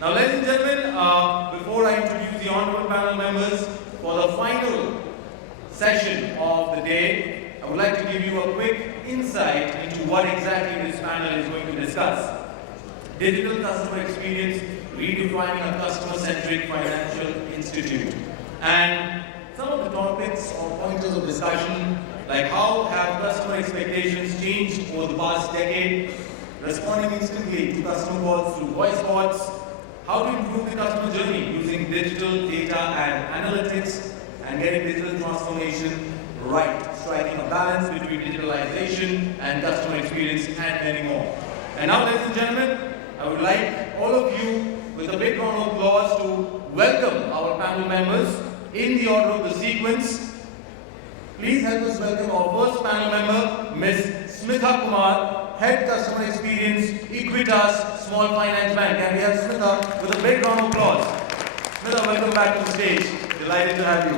Now, ladies and gentlemen, before I introduce the honorable panel members for the final session of the day, I would like to give you a quick insight into what exactly this panel is going to discuss. Digital customer experience, redefining a customer-centric financial institute. And some of the topics or pointers of discussion, like how have customer expectations changed over the past decade, responding instantly to customer calls through voice bots, how to improve the customer journey using digital data and analytics, and getting digital transformation right, striking a balance between digitalization and customer experience, and many more. And now, ladies and gentlemen, I would like all of you, with a big round of applause, to welcome our panel members in the order of the sequence. Please help us welcome our first panel member, Ms. Smitha Kumar, Head Customer Experience, Equitas Small Finance Bank. Can we have Smitha with a big round of applause? Smitha, welcome back to the stage. Delighted to have you.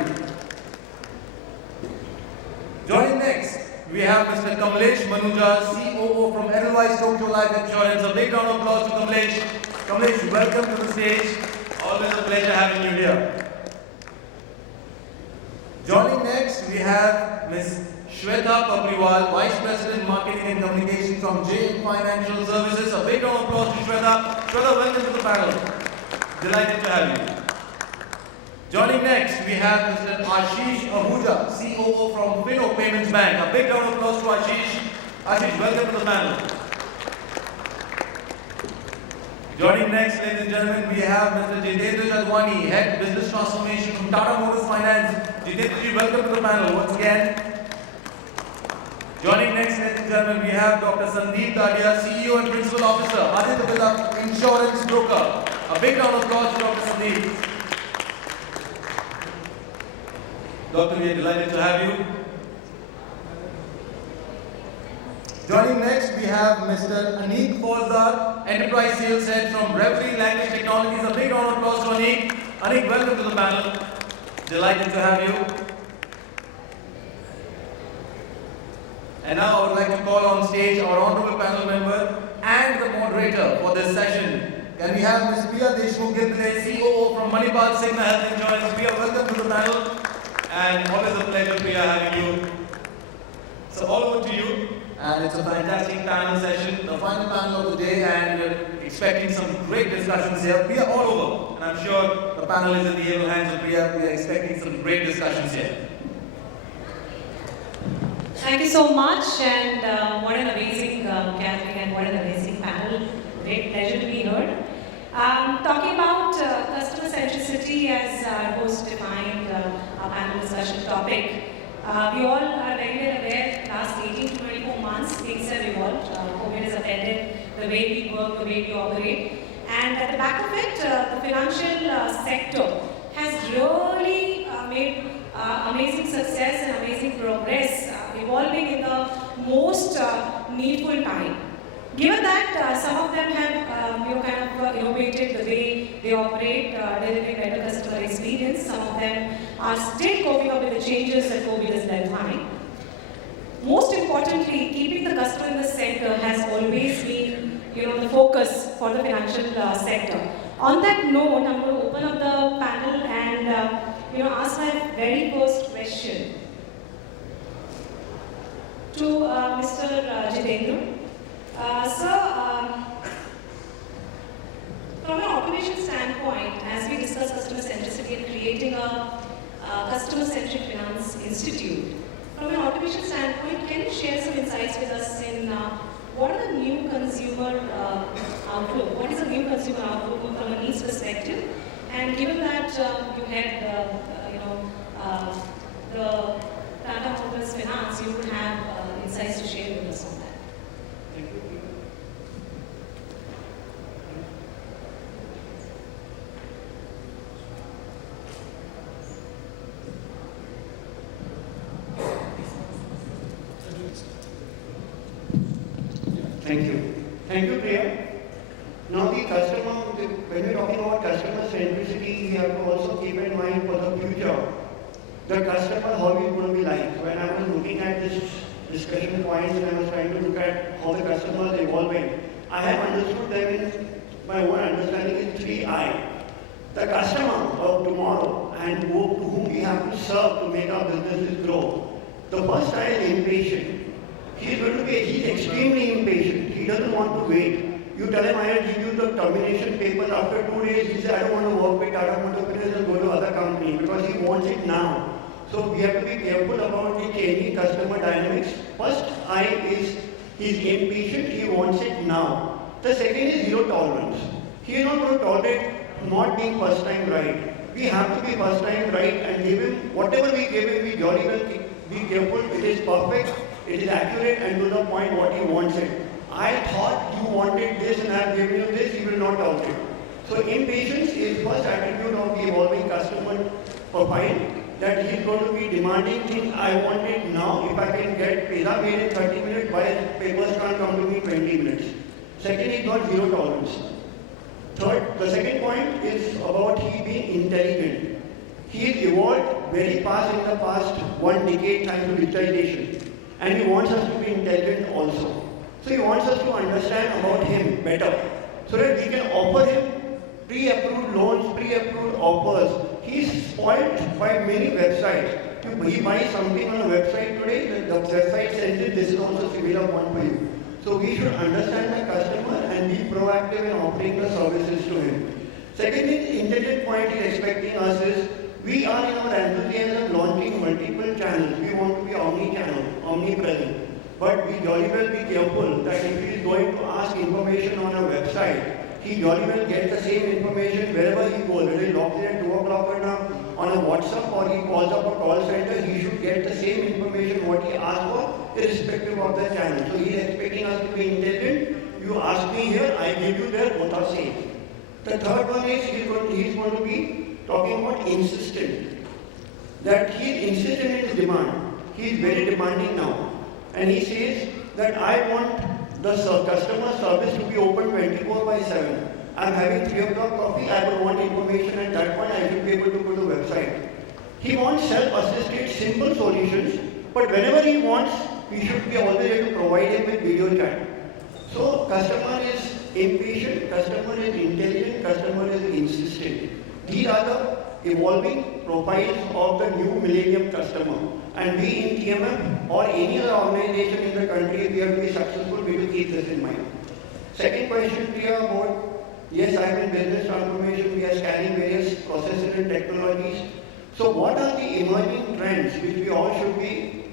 Joining next, we have Mr. Kamlesh Manuja, COO from Edelweiss Tokio Life Insurance. A big round of applause to Kamlesh. Kamlesh, welcome to the stage. Always a pleasure having you here. Joining next, we have Ms. Shweta Papriwal, Vice President Marketing and Communications from JM Financial Services. A big round of applause to Shweta. Shweta, welcome to the panel. Delighted to have you. Joining next, we have Mr. Ashish Ahuja, COO from Fino Payments Bank. A big round of applause to Ashish. Ashish, welcome to the panel. Joining next, ladies and gentlemen, we have Mr. Jitendra Jadwani, Head Business Transformation from Tata Motors Finance. Jitendra, welcome to the panel once again. Joining next, ladies and gentlemen, we have Dr. Sandeep Dadia, CEO and Principal Officer, Aditya Insurance Broker. A big round of applause to Dr. Sandeep. Doctor, we are delighted to have you. Joining next, we have Mr. Anik Fauzdar, Enterprise Sales Head from Reverie Language Technologies. A big round of applause to Anik. Anik, welcome to the panel. Delighted to have you. And now I would like to call on stage our honorable panel member and the moderator for this session. Can we have Ms. Priya Deshmukh-Gilpilay, COO from ManipalCigna Health Insurance. Priya, welcome to the panel. And always a pleasure, Priya, having you. So all over to you. And it's a fantastic panel session, the final panel of the day, and we're expecting some great discussions here. Priya, all over. And I'm sure the panel is in the able hands of Priya. We are expecting some great discussions here. Thank you so much, and what an amazing gathering and what an amazing panel. Great pleasure to be here. Talking about customer centricity as our host defined our panel discussion topic. We all are very well aware, last 18 to 24 months, things have evolved. COVID has affected the way we work, the way we operate. And at the back of it, the financial sector has really made amazing success and amazing progress, evolving in the most needful time. Given that some of them have innovated the way they operate, delivering better customer experience, some of them are still coping up with the changes that COVID has left behind. Most importantly, keeping the customer in the center has always been the focus for the financial sector. On that note, I'm going to open up the panel and ask my very first question to Mr. Jitendra. Sir, from an automation standpoint, as we discuss customer centricity and creating a customer-centric finance institute, from an automation standpoint, can you share some insights with us in what are the new consumer outlook? What is the new consumer outlook from a needs perspective? And given that you had, the Tata Motors Finance, you would have insights to share with us on that. Thank you. Thank you. Thank you, Priya. Now the customer, when we're talking about customer centricity, we have to also keep in mind for the future, the customer, how he's going to be like. When I was looking at this discussion points and I was trying to look at how the customer is evolving, I have understood them in my own understanding in 3 R's. The customer of tomorrow and to whom we have to serve to make our businesses grow. The first guy is impatient. He's extremely impatient. He doesn't want to wait. You tell him, I'll give you the termination papers after 2 days. He says, I don't want to work with Tata Motors and go to other company because he wants it now. So we have to be careful about the changing customer dynamics. First I is he's impatient, he wants it now. The second is zero tolerance. He is not going to tolerate not being first time right. We have to be first time right and give him, whatever we give him, we jolly well be careful, it is perfect, it is accurate and to the point what he wants it. I thought you wanted this and I have given you this, he will not tolerate. So impatience is first attribute of the evolving customer profile, that he is going to be demanding things, I want it now, if I can get pizza made in 30 minutes, why papers can't come to me 20 minutes. Second is not zero tolerance. Third, the second point is about he being intelligent. He has evolved very fast in the past 1 decade thanks to digitization. And he wants us to be intelligent also. So he wants us to understand about him better. So that we can offer him pre-approved loans, pre-approved offers. He is spoiled by many websites. He buys something on a website today, the website sends it, this is also similar one for you. So we should understand the customer and be proactive in offering the services to him. Second intelligent point he's expecting us is, we are in our enthusiasm launching multiple channels. We want to be omni-channel, omnipresent. But we jolly well be careful that if he is going to ask information on a website, he jolly well gets the same information wherever he goes. Whether he logs in at 2 o'clock on a WhatsApp or he calls up a call center, he should get the same information what he asked for, irrespective of the channel. So he is expecting us to be intelligent. You ask me here, I give you there, both are same. The third one is he is going to be talking about insistent. That he is insistent in his demand. He is very demanding now. And he says that I want the customer service to be open 24/7. I'm having 3 o'clock coffee, I will want information at that point, I should be able to go to the website. He wants self-assisted, simple solutions, but whenever he wants, we should be always able to provide him with video chat. So customer is impatient, customer is intelligent, customer is insistent. These are the evolving profiles of the new millennium customer. And we in TMF or any other organization in the country, if we have to be successful, we will keep this in mind. Second question, Priya, about, yes, I am in business transformation, we are scanning various processes and technologies. So what are the emerging trends which we all should be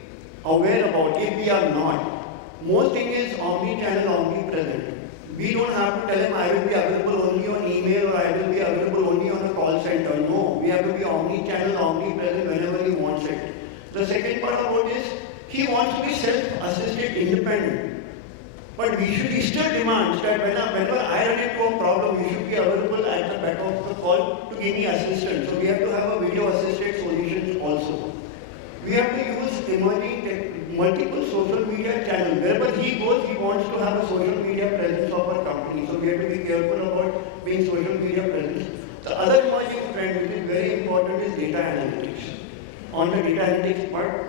aware about if we are not? Most thing is omni-channel, omnipresent. We don't have to tell him I will be available only on email or I will be available only on a call center. No, we have to be omni-channel, omnipresent whenever he wants it. The second part about is, he wants to be self-assisted, independent. But he still demands that whenever I run into a problem, we should be available at the back of the call to give me assistance. So we have to have a video-assisted solutions also. We have to use emerging multiple social media channels. Wherever he goes, he wants to have a social media presence of our company. So we have to be careful about being social media presence. The other emerging trend which is very important is data analytics. On the data analytics part,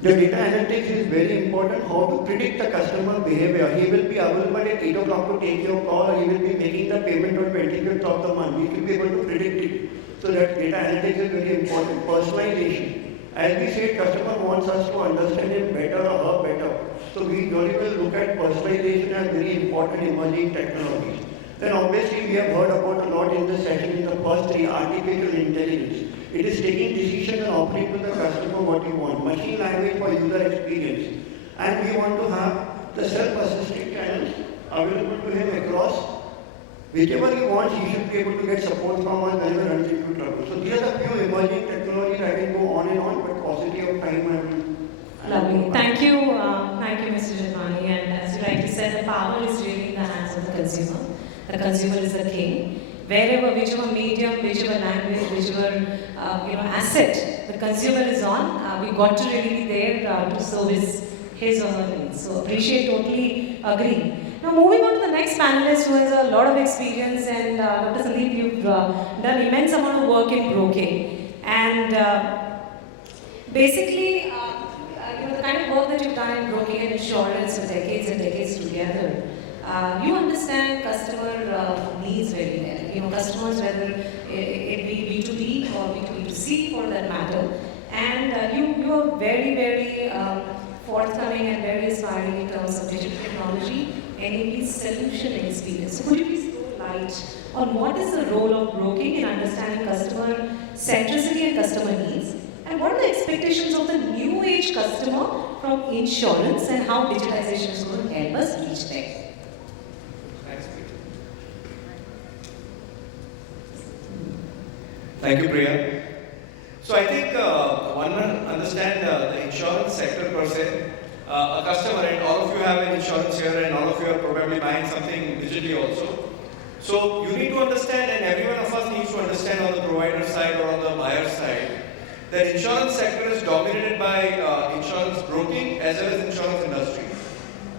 the data analytics is very important, how to predict the customer behavior. He will be available at 8 o'clock to take your call, or he will be making the payment on 25th of the month. We should be able to predict it. So that data analytics is very important. Personalization. As we said, customer wants us to understand him better or her better. So we usually will look at personalization as very important emerging technologies. Then obviously we have heard about a lot in this session in the first 3, artificial intelligence. It is taking decisions and offering to the customer what you want. Machine language for user experience. And we want to have the self-assisted channels available to him across. Whichever he wants, he should be able to get support from us whenever runs into trouble. So these are the few emerging technologies. I can go on and on, but paucity of time I will. Lovely. Thank you, Mr. Jatmani. And as you rightly said, the power is really in the hands of the consumer. The consumer is the king. Wherever, whichever medium, whichever language, whichever asset the consumer is on, we got to really be there to service his or her needs. So appreciate, totally agree. Now moving on to the next panelist who has a lot of experience, and Dr. Sandeep, you've done immense amount of work in broking, and basically, the kind of work that you've done in broking and insurance for decades and decades together, you understand customer needs very well. customers, whether it be B2B or B2B2C for that matter. And you are very, very forthcoming and very aspiring in terms of digital technology, enabling solution experience. So could you please throw light on what is the role of broking in understanding customer centricity and customer needs, and what are the expectations of the new age customer from insurance, and how digitization is going to help us reach there? Thank you, Priya. So I think one must understand the insurance sector per se. A customer, and all of you have an insurance here, and all of you are probably buying something digitally also. So you need to understand, and every one of us needs to understand on the provider side or on the buyer side, that insurance sector is dominated by insurance broking as well as insurance industry.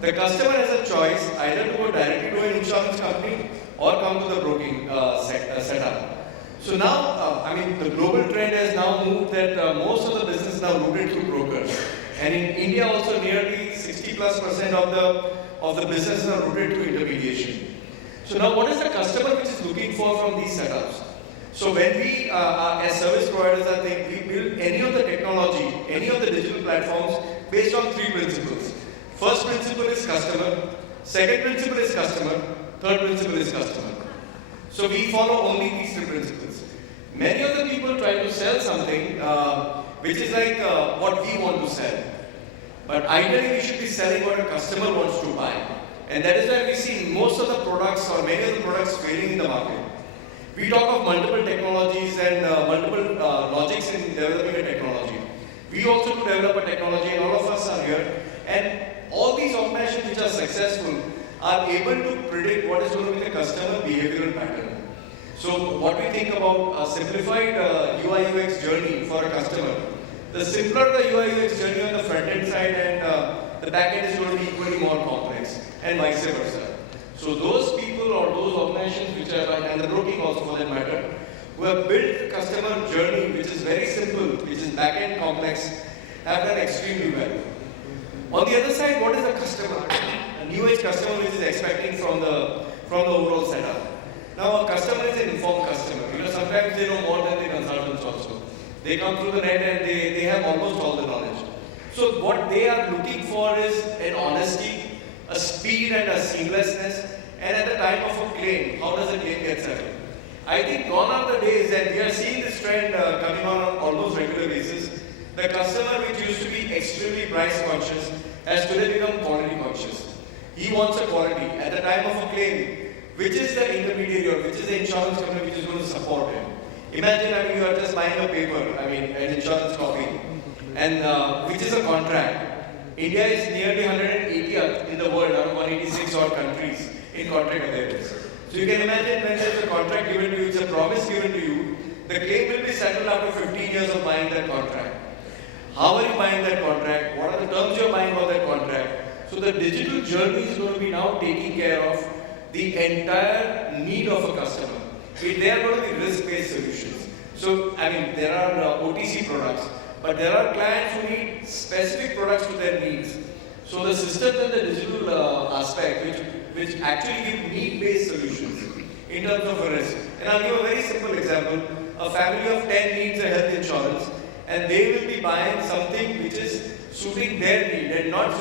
The customer has a choice either to go directly to an insurance company or come to the broking setup. So now, the global trend has now moved that most of the business is now routed through brokers. And in India also nearly 60+% of the business are routed through intermediation. So now what is the customer which is looking for from these setups? So when we, as service providers, I think we build any of the technology, any of the digital platforms based on 3 principles. First principle is customer, second principle is customer, third principle is customer. So we follow only these 3 principles. Many of the people try to sell something which is like what we want to sell. But ideally we should be selling what a customer wants to buy. And that is why we see most of the products or many of the products failing in the market. We talk of multiple technologies and multiple logics in developing a technology. We also do develop a technology, and all of us are here. And all these organizations which are successful are able to predict what is going to be the customer behavioral pattern. So what we think about a simplified UI UX journey for a customer, the simpler the UI UX journey on the front end side, and the back end is going to be equally more complex, and vice versa. So those people or those organizations which are, and the broking also for that matter, who have built customer journey which is very simple, which is back end complex, have done extremely well. On the other side, what is a customer? A new age customer which is expecting from the overall setup. Now a customer is an informed customer. Sometimes they know more than the consultants also. They come through the net and they have almost all the knowledge. So what they are looking for is an honesty, a speed and a seamlessness, and at the time of a claim, how does a claim get settled? I think gone are the days, and we are seeing this trend coming on almost regular basis. The customer which used to be extremely price conscious has today become quality conscious. He wants a quality. At the time of a claim, which is the intermediary or which is the insurance company which is going to support him? Imagine, you are just buying a paper, an insurance copy, and which is a contract. India is nearly 180th in the world out of 186 odd countries in contract adherence. So you can imagine when there is a contract given to you, it's a promise given to you, the claim will be settled after 15 years of buying that contract. How are you buying that contract? What are the terms you are buying for that contract? So the digital journey is going to be now taking care of the entire need of a customer. They are going to be risk-based solutions. So, there are OTC products, but there are clients who need specific products to their needs. So the systems and the digital aspect, which actually give need-based solutions in terms of a risk. And I'll give a very simple example. A family of 10 needs a health insurance, and they will be buying something which is suiting their need and not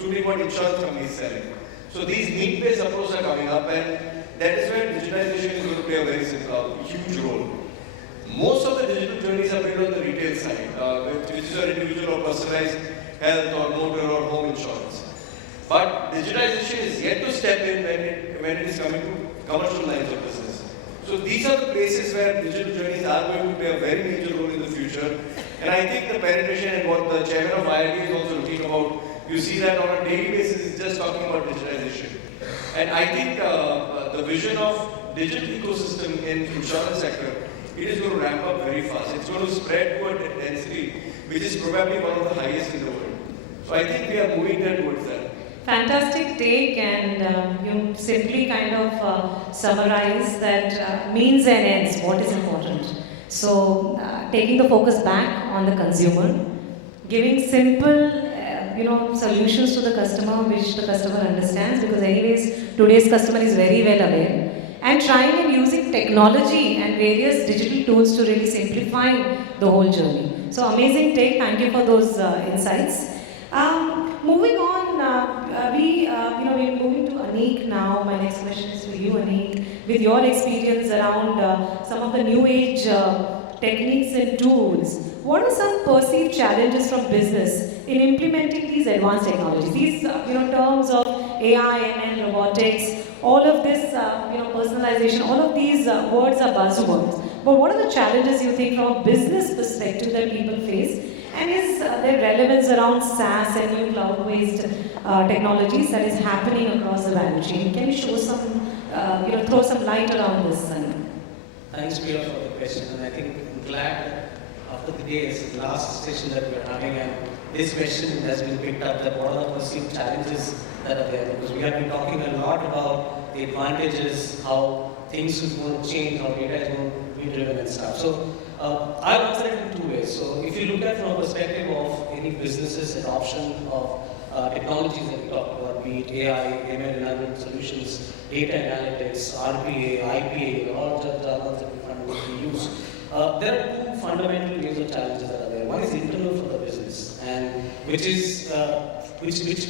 suiting what insurance company is selling. So these need-based approaches are coming up, and that is where digitization is going to play a very huge role. Most of the digital journeys are built on the retail side, which is your individual or personalized health or motor or home insurance. But digitization is yet to step in when it is coming to commercial lines of business. So these are the places where digital journeys are going to play a very major role in the future. And I think the penetration and what the chairman of IIT is also looking about, you see that on a daily basis is just talking about digitization. And I think the vision of digital ecosystem in insurance sector, it is going to ramp up very fast. It's going to spread to a density which is probably one of the highest in the world. So I think we are moving there towards that. Fantastic take, and you simply kind of summarize that means and ends, what is important. So taking the focus back on the consumer, giving simple solutions to the customer which the customer understands, because anyways today's customer is very well aware, and trying and using technology and various digital tools to really simplify the whole journey. So amazing take, thank you for those insights. Moving on, we're moving to Anik now. My next question is for you, Anik. With your experience around some of the new age techniques and tools, what are some perceived challenges from business in implementing these advanced technologies? These, terms of AI, ML, robotics, all of this, personalization, all of these words are buzzwords. But what are the challenges you think from a business perspective that people face? And is there relevance around SaaS and new cloud-based technologies that is happening across the value chain? Can you show some, throw some light around this? Thanks, Birla, for the question. And I think I'm glad that after the days, last session that we're having, and this question has been picked up, that what are the perceived challenges that are there? Because we have been talking a lot about the advantages, how things is going to change, how data is going to be driven and stuff. So I'll answer it in two ways. So if you look at from a perspective of any businesses adoption of technologies that we talk about, be it AI, ML enablement solutions, data analytics, RPA, IPA, all the ones that we fundamentally use. There are two fundamental major challenges that are there. One is internal for the business, and which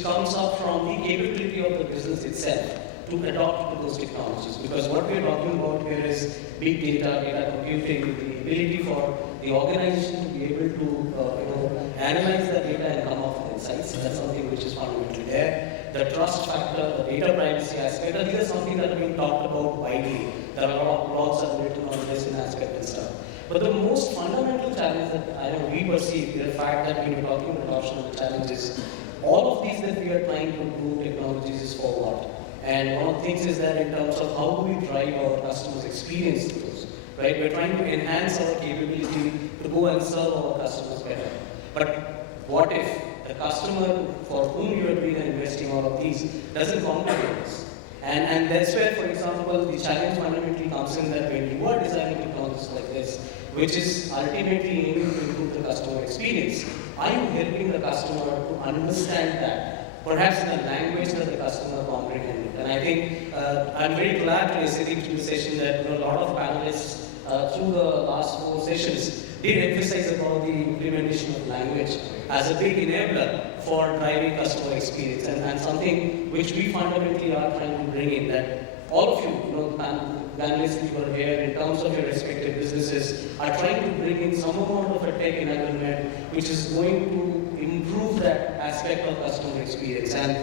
comes up from the capability of the business itself to adopt to those technologies. Because what we're talking about here is big data, data computing, the ability for the organization to be able to analyze the data and come up with insights. That's something which is fundamentally there. The trust factor, the data privacy aspect, these are something that are being talked about widely. There are a lot of blogs that are written on this in aspect and stuff. But the most fundamental challenge that we perceive, the fact that when we're talking about adoption of the challenges, all of these that we are trying to do technologies is for what? And one of the things is that in terms of how do we drive our customers' experience through those, right? We're trying to enhance our capability to go and serve our customers better. But what if the customer for whom you have been investing all of these doesn't comprehend this? And that's where, for example, the challenge fundamentally comes in that when you are designing technologies like this, which is ultimately aiming to improve the customer experience, are you helping the customer to understand that, perhaps in a language that the customer comprehends? And I think I'm very glad to sitting through the session that a lot of panelists through the last 4 sessions did emphasize about the implementation of language as a big enabler for driving customer experience, and something which we fundamentally are trying to bring in, that all of you, panelists who are here in terms of your respective businesses are trying to bring in some amount of a tech enablement which is going to improve that aspect of customer experience. And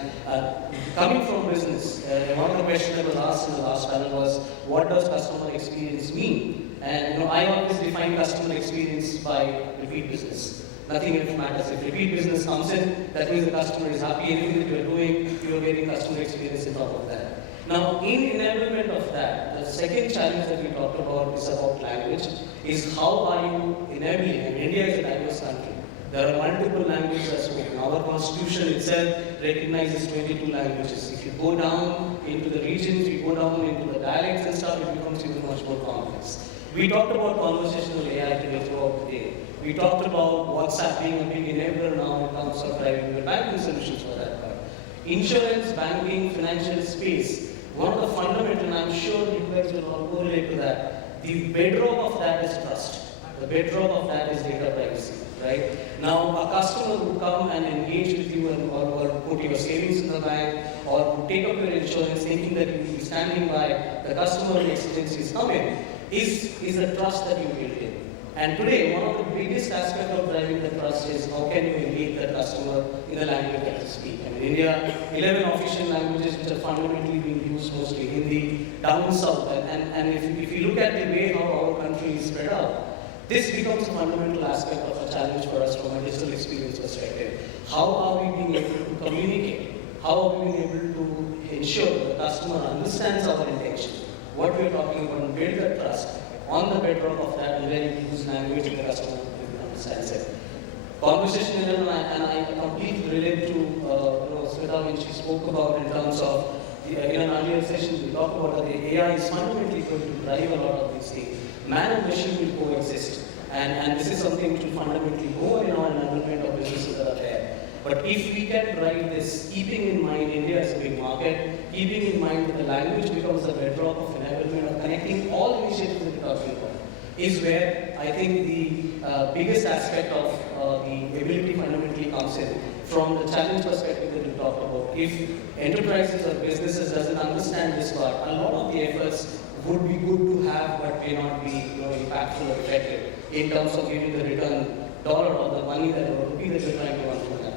coming from business, one of the questions that was asked in the last panel was, what does customer experience mean? And I always define customer experience by repeat business. Nothing else matters. If repeat business comes in, that means the customer is happy. Anything that you are doing, you are getting customer experience on top of that. Now, in enablement of that, the second challenge that we talked about is about language, is how are you enabling? And India is a diverse country. There are multiple languages that are spoken. Our constitution itself recognizes 22 languages. If you go down into the regions, you go down into the dialects and stuff, it becomes even much more complex. We talked about conversational AI today throughout the day. We talked about WhatsApp being a big enabler now in terms of driving the banking solutions for that part. Insurance, banking, financial space, one of the fundamental, and I'm sure you guys will all correlate to that, the bedrock of that is trust. The bedrock of that is data privacy, right? Now, a customer who come and engage with you or put your savings in the bank or take up your insurance thinking that you will be standing by the customer exigencies come in, is a trust that you build in. And today, one of the biggest aspects of driving the trust is how can you engage that customer in the language that you speak. In India, 11 official languages which are fundamentally being used mostly Hindi, down south. And if you look at the way how our country is spread out, this becomes a fundamental aspect of a challenge for us from a digital experience perspective. How are we being able to communicate? How are we being able to ensure that the customer understands our intention? What we're talking about, and build that trust on the bedrock of that, and then use language and the customer understands it. Conversation, and I completely relate to Smita when she spoke about in terms of, in an earlier session, we talked about that the AI is fundamentally going to drive a lot of these things. Man and machine will coexist, and this is something which will fundamentally go in our enablement of businesses that are there. But if we can drive this, keeping in mind India as a big market, keeping in mind that the language becomes the bedrock of enablement of connecting all initiatives that we're talking about, is where I think the biggest aspect of the ability fundamentally comes in. From the challenge perspective that you talked about, if enterprises or businesses doesn't understand this part, a lot of the efforts would be good to have, but may not be impactful or effective in terms of giving the return dollar or the money that or rupee that you're trying to earn from that.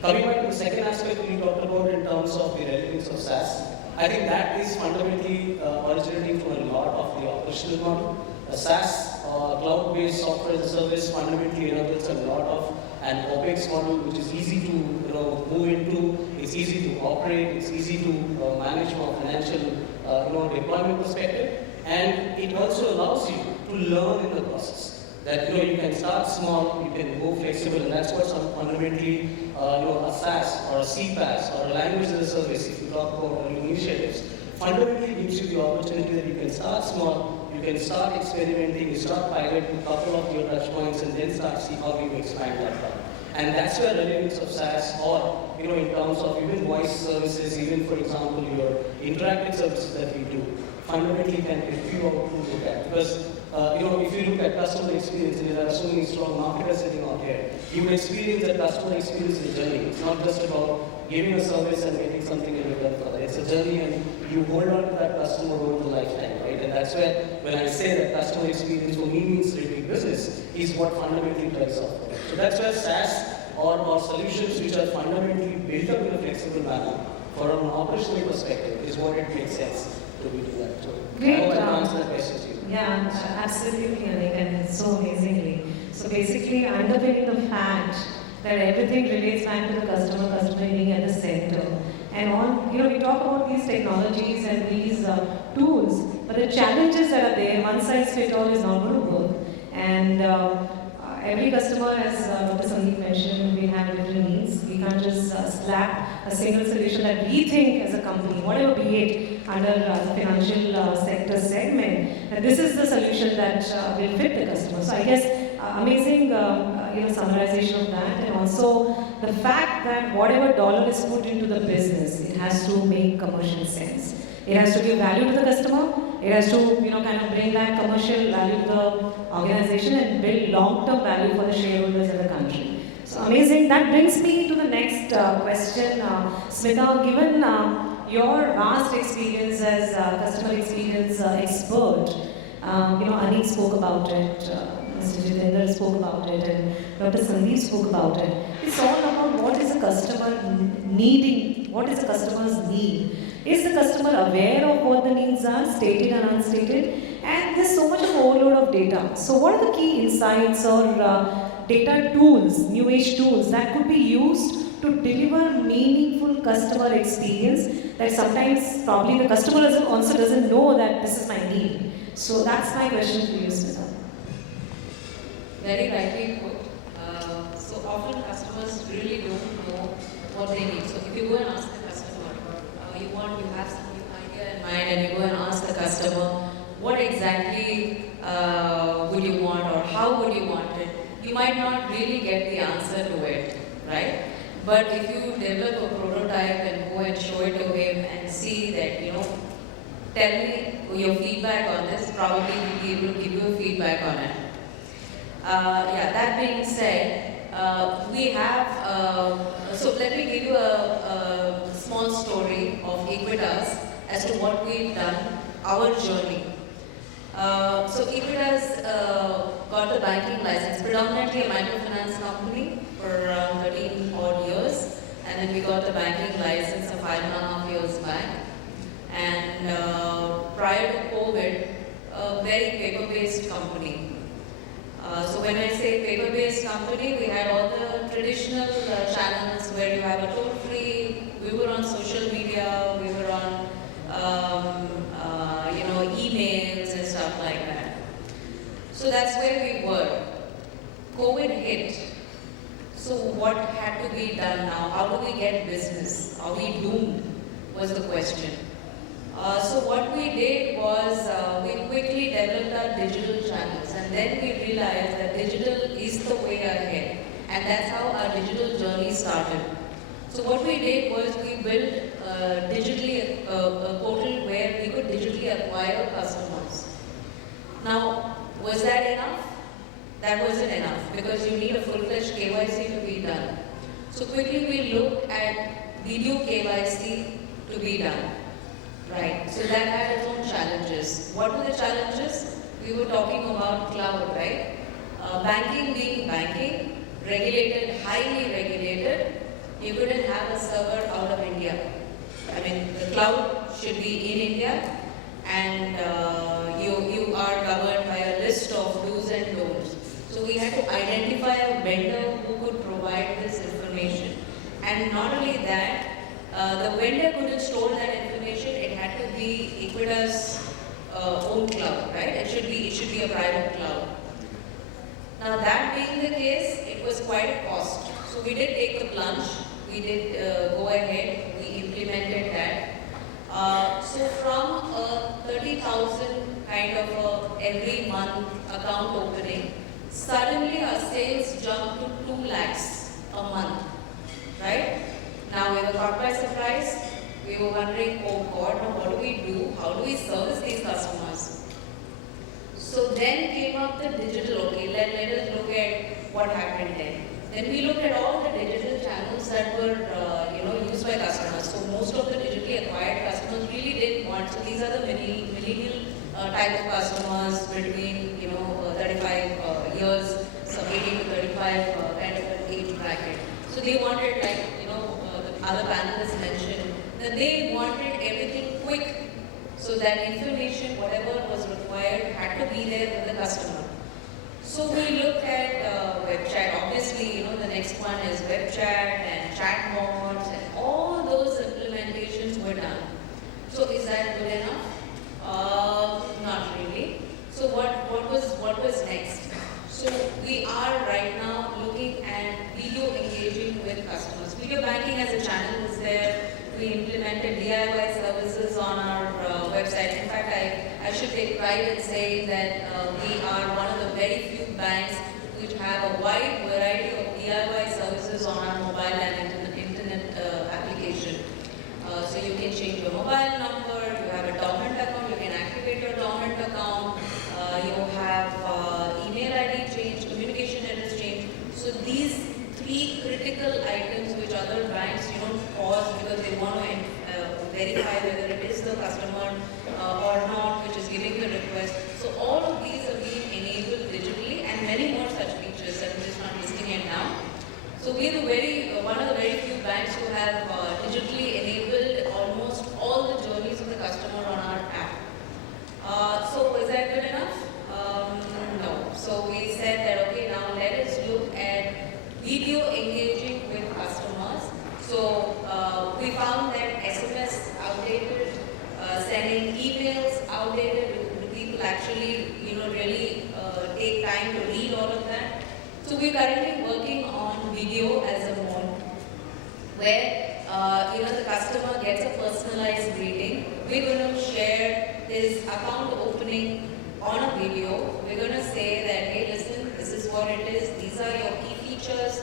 Coming back to the second aspect you talked about in terms of the relevance of SaaS, I think that is fundamentally originating from a lot of the operational model. A SaaS, cloud-based software as a service, fundamentally enables a lot of an OpEx model, which is easy to move into. It's easy to operate. It's easy to manage from a financial deployment perspective, and it also allows you to learn in the process. That you can start small, you can go flexible, and that's what's fundamentally a SaaS or a CPaaS or a language as a service. If you talk about new initiatives, fundamentally gives you the opportunity that you can start small, you can start experimenting, you start piloting a couple of your touch points, and then start see how you expand that part. And that's where relevance of SaaS, or in terms of even voice services, even for example your interactive services that we do, fundamentally can help you out to look at. Because if you look at customer experience, and there are so many strong marketers sitting out here, you will experience that customer experience is a journey. It's not just about giving a service and getting something in return for that. It's a journey, and you hold on to that customer over the lifetime, right? And that's where, when I say that customer experience for me means repeat business, is what fundamentally drives up. So that's where SaaS or solutions which are fundamentally built up in a flexible manner from an operational perspective is what it makes sense to do that. So Great. I hope I answered that question to you. Yeah, absolutely, and so amazingly. So basically, underpinning the fact that everything relates back to the customer being at the center. And all, we talk about these technologies and these tools, but the challenges that are there, one size fits all is not going to work. And every customer, as Dr. Sandeep mentioned, we have different needs. We can't just slap a single solution that we think as a company, whatever be it, under the financial sector segment, that this is the solution that will fit the customer. So I guess amazing summarization of that, and also the fact that whatever dollar is put into the business, it has to make commercial sense. It has to give value to the customer. It has to, kind of bring back commercial value to the organization and build long-term value for the shareholders in the country. So amazing. That brings me to the next question. Smita, given your vast experience as a customer experience expert, Anik spoke about it, Mr. Jitendra spoke about it, and Dr. Sandeep spoke about it. It's all about what is the customer needing, what is the customer's need. Is the customer aware of what the needs are, stated and unstated? And there's so much of overload of data. So what are the key insights or data tools, new age tools that could be used to deliver meaningful customer experience that sometimes probably the customer also doesn't know that this is my need? So that's my question to you, Smita. Very rightly put. So often customers really don't know what they need. So if you go and ask the customer, you have some idea in mind, and you go and ask the customer, what exactly would you want, or how would you want it? You might not really get the answer to it, right? But if you develop a prototype and go and show it to him and see that, tell me your feedback on this, probably he'll be able to give you a feedback on it. That being said, we have, so let me give you a small story of Equitas as to what we've done, our journey. So Equitas got the banking license, predominantly a microfinance company for around 13 odd years, and then we got the banking license 5.5 years back. And prior to COVID, a very paper-based company. So when I say paper-based company, we had all the traditional channels where you have a toll-free. We were on social media, we were on emails and stuff like that. So that's where we were. COVID hit. So what had to be done now? How do we get business? Are we doomed? Was the question. So what we did was we quickly developed our digital channels, and then we realized that digital is the way ahead. And that's how our digital journey started. So what we did was we built digitally a portal where we could digitally acquire customers. Now, was that enough? That wasn't enough because you need a full-fledged KYC to be done. So quickly we looked at video KYC to be done. Right, so that had its own challenges. What were the challenges? We were talking about cloud, right? Banking being banking, regulated, highly regulated. You couldn't have a server out of India. I mean, the cloud should be in India, and you are governed by a list of do's and don'ts. So we had to identify a vendor who could provide this information. And not only that, the vendor couldn't store that information. It had to be Equitas' own cloud, right? It should be a private cloud. Now that being the case, it was quite a cost. So we did take the plunge. We did go ahead. We implemented that. So from a 30,000 kind of every month account opening, suddenly our sales jumped to 2 lakhs a month, right? Now we were caught by surprise. We were wondering, oh God, now what do we do? How do we service these customers? So then came up the digital. Okay, let us look at what happened then. Then we looked at all the digital channels that were used by customers. So most of the digitally acquired customers really didn't want. So these are the millennial type of customers between 35 years, so 18 to 35 kind of an age bracket. So they wanted, like the other panelists mentioned, that they wanted everything quick, so that information, whatever was required, had to be there with the customer. So we looked at web chat. Obviously, the next one is web chat and chat mods, and all those implementations were done. So is that good enough? Not really. So what was next? So we are right now looking at video engaging with customers. Video banking as a channel is there. We implemented DIY services on our website. In fact, I should take pride in saying that we are one of the very few banks which have a wide variety of DIY services on our mobile and internet application. So you can change your mobile number, you have a dormant account, you can activate your dormant account, you have email ID change, communication address change. So these 3 critical items which other banks pause because they want to verify whether it is the customer or not, which is giving the request. So all of these are being enabled digitally, and many more such features that I'm just not listing it now. So we are one of the very few banks who have digitally enabled almost all the journeys of the customer on our app. So is that good enough? No. So we said that, okay, now let us look at video engaging with customers. So we found that SMS outdated, sending emails outdated. Do people actually, really take time to read all of that? So we're currently working on video as a mode, where the customer gets a personalized greeting. We're going to share his account opening on a video. We're going to say that, hey, listen, this is what it is. These are your key features.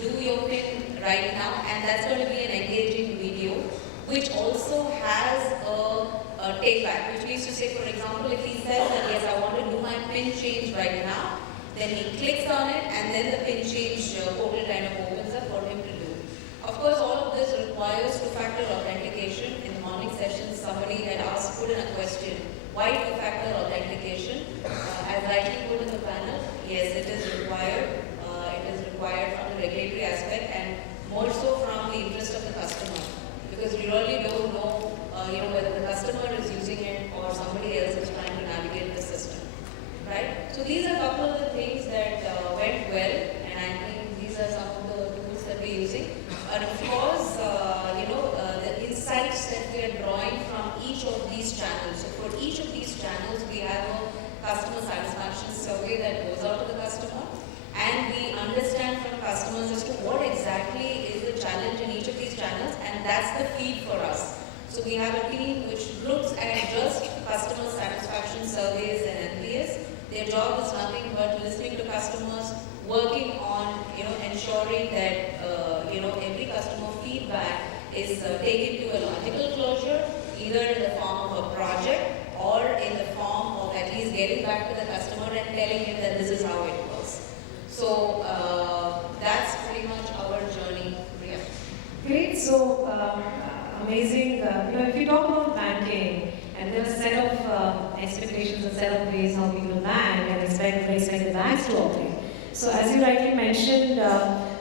Do your thing right now, and that's going to be an engaging video, which also has a take back, which means to say, for example, if he says that, yes, I want to do my PIN change right now, then he clicks on it, and then the PIN change portal kind of opens up for him to do. Of course, all of this requires two-factor authentication. In the morning session, somebody had put in a question, why two-factor authentication? As rightly put in the panel, yes, it is required. Required from the regulatory aspect, and more so from the interest of the customer, because we really don't know, whether the customer is using it or somebody else is trying to navigate the system, right? So these are a couple of the things that went well, and I think these are some of the tools that we're using. And of course, the insights that we are drawing from each of these channels. So for each of these channels, we have a customer satisfaction survey that goes out to the customer. And we understand from customers as to what exactly is the challenge in each of these channels, and that's the feed for us. So we have a team which looks at just customer satisfaction surveys and NPS. Their job is nothing but listening to customers, working on, ensuring ensuring that every customer feedback is taken to a logical closure, either in the form of a project or in the form of at least getting back to the customer and telling him that this is how it works. So that's pretty much our journey. Priya. Great. So amazing. If you talk about banking, and there are a set of expectations, a set of ways how people bank and expect the banks to operate. So as you rightly mentioned,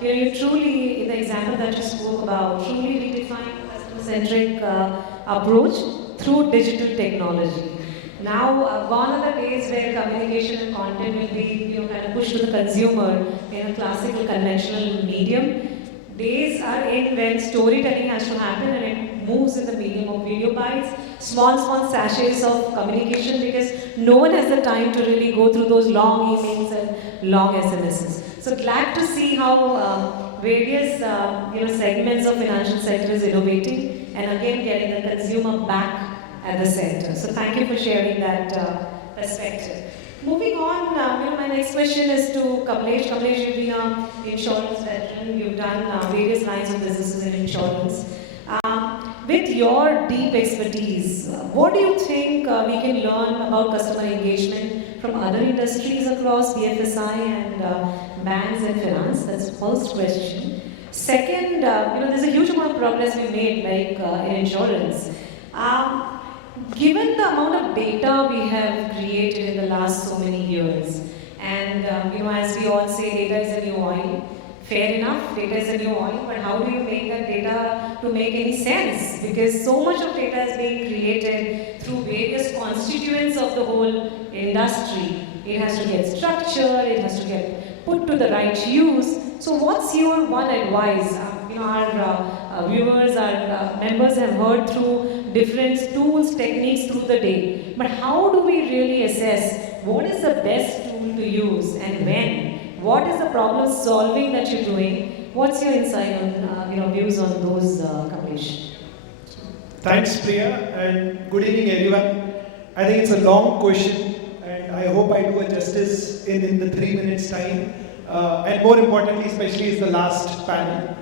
you truly, in the example that you spoke about, truly redefine a customer-centric approach through digital technology. Now, gone are the days where communication and content will be kind of pushed to the consumer in a classical, conventional medium. Days are in when storytelling has to happen and it moves in the medium of video bites, small sachets of communication, because no one has the time to really go through those long emails and long SMSs. So glad to see how various segments of financial sector is innovating and again getting the consumer back at the center. So thank you for sharing that perspective. Moving on, my next question is to Kamlesh. Kamlesh, you've been an insurance veteran. You've done various lines of businesses in insurance. With your deep expertise, what do you think we can learn about customer engagement from other industries across BFSI and banks and finance? That's the first question. Second, there's a huge amount of progress we made, like in insurance. Given the amount of data we have created in the last so many years, and as we all say, data is a new oil. Fair enough, data is a new oil, but how do you make that data to make any sense? Because so much of data is being created through various constituents of the whole industry. It has to get structured, it has to get put to the right use. So what's your one advice? Our viewers, our members have heard through different tools, techniques through the day. But how do we really assess what is the best tool to use and when? What is the problem solving that you're doing? What's your insight on, views on those, Kamlesh? Thanks, Priya, and good evening, everyone. I think it's a long question, and I hope I do a justice in the 3 minutes time. And more importantly, especially is the last panel.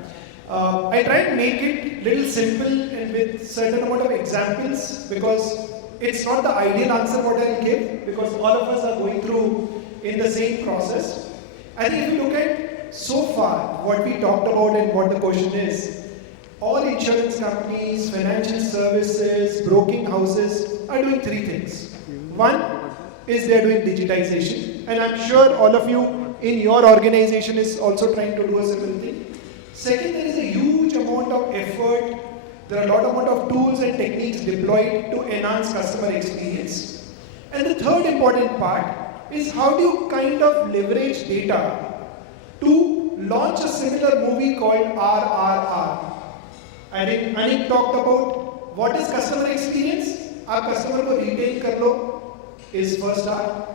I try and make it little simple and with certain amount of examples, because it's not the ideal answer what I'll give, because all of us are going through in the same process. I think if you look at so far what we talked about and what the question is, all insurance companies, financial services, broking houses are doing three things. One is they're doing digitization, and I'm sure all of you in your organization is also trying to do a similar thing. Second, there is a huge amount of effort, there are a lot amount of tools and techniques deployed to enhance customer experience. And the third important part is how do you kind of leverage data to launch a similar movie called RRR. I think Anik talked about what is customer experience. आप customer को retain कर लो is first R.